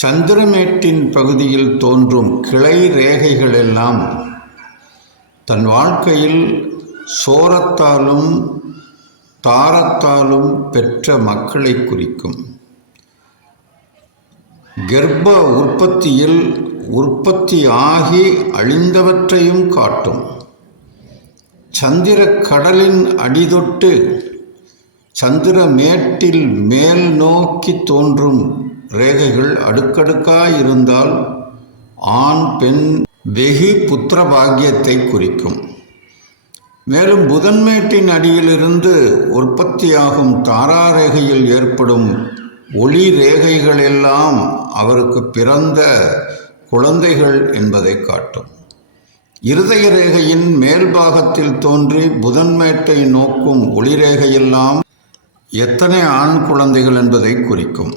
சந்திரமேட்டின் பகுதியில் தோன்றும் கிளை ரேகைகளெல்லாம் தன் வாழ்க்கையில் சோரத்தாலும் தாரத்தாலும் பெற்ற மக்களை குறிக்கும். கர்ப்ப உற்பத்தியில் உற்பத்தி ஆகி அழிந்தவற்றையும் காட்டும். சந்திர கடலின் அடிதொட்டு சந்திரமேட்டில் மேல் நோக்கி தோன்றும் ரேகைகள் அடுக்கடுக்காயிருந்தால் ஆண் பெண் வெகு புத்திர பாக்கியத்தை குறிக்கும். மேலும் புதன்மேட்டின் அடியிலிருந்து உற்பத்தியாகும் தாராரேகையில் ஏற்படும் ஒளி ரேகைகளெல்லாம் அவருக்கு பிறந்த குழந்தைகள் என்பதை காட்டும். இருதய ரேகையின் மேல் பாகத்தில் தோன்றி புதன்மேட்டை நோக்கும் ஒளிரேகையெல்லாம் எத்தனை ஆண் குழந்தைகள் என்பதை குறிக்கும்.